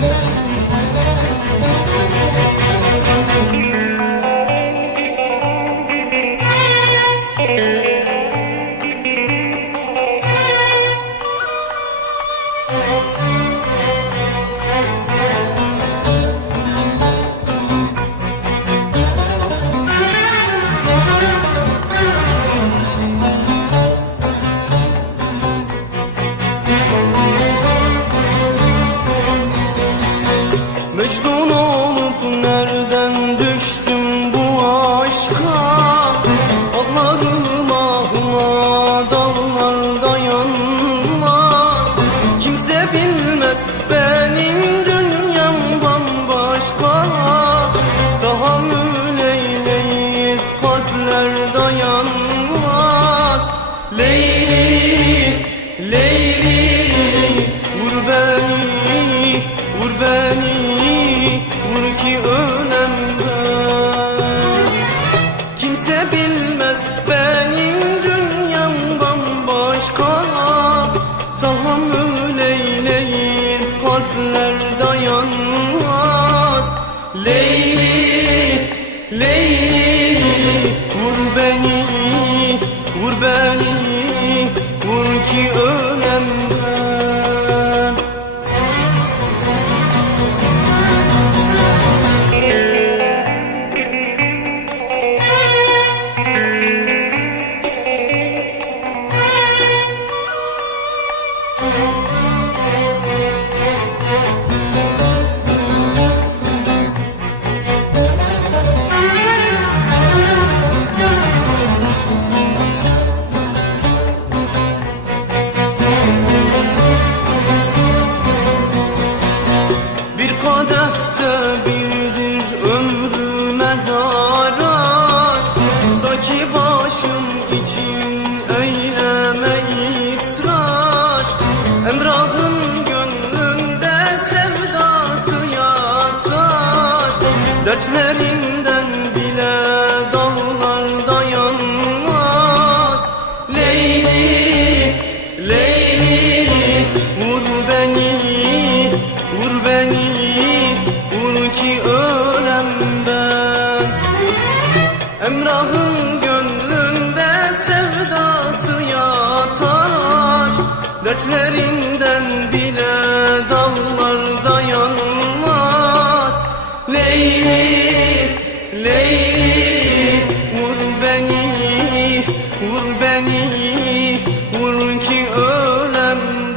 love. Mecnun olup nereden düştüm bu aşka? Ağlarım ahıma dağlar dayanmaz. Kimse bilmez benim dünyam bambaşka. Tahammül eyleyip kalpler dayanmaz. Leyli, Leyli ölemden Kimse bilmez benim dünyam bambaşka Tahammül eyleyip kalpler dayanmaz. Leyli, Leyli vur beni, vur beni, vur ki ölemden Bir kadehte birdir ömrüme zarar Sanki başım için eyleme israr Emrah'ın gönlünde sevdası yatar Dertlerinden bile dağlar dayanmaz. Leyli, Leyli vur beni, vur beni, Emrah'ın gönlünde sevdası yatar. Dertlerinden bile dallar dayanmaz Leyli, Leyli vur beni, vur beni. Vur ki ölem